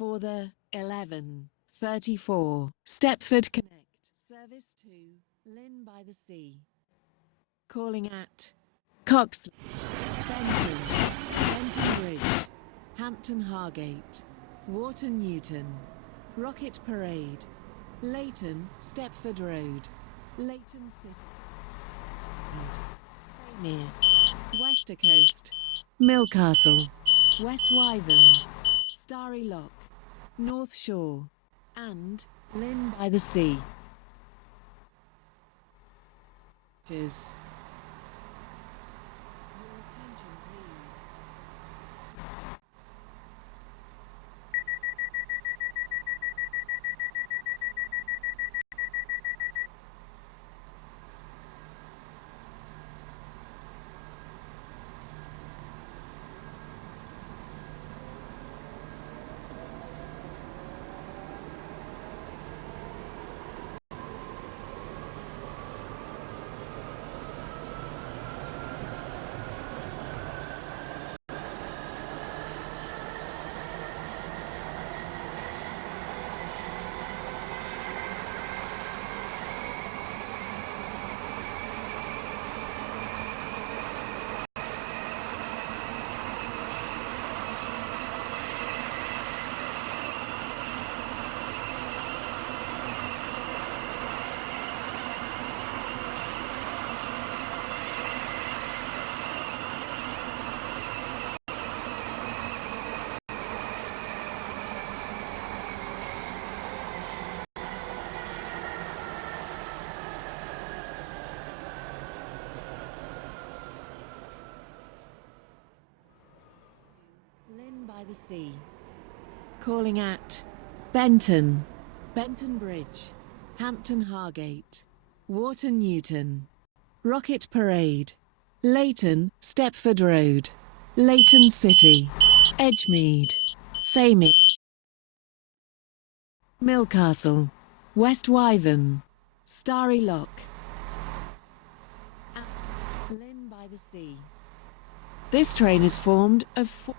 for the 11:34 Stepford Connect service to Lynn by the Sea. Calling at Coxly, Benton Bridge, Hampton Hargate, Wharton Newton, Rocket Parade, Leighton, Stepford Road, Leighton City, Fairmere, Wester Coast, Millcastle, West Wyvern, Starry Lock, North Shore, and Lynn by the Sea. Cheers. Your attention, please. Lynn by the Sea. Calling at Benton Bridge, Hampton Hargate, Wharton Newton, Rocket Parade, Leighton, Stepford Road, Leighton City, Edgemead, Fairmere, Millcastle, West Wyvern, Starry Lock, and Lynn by the Sea. This train is formed of 4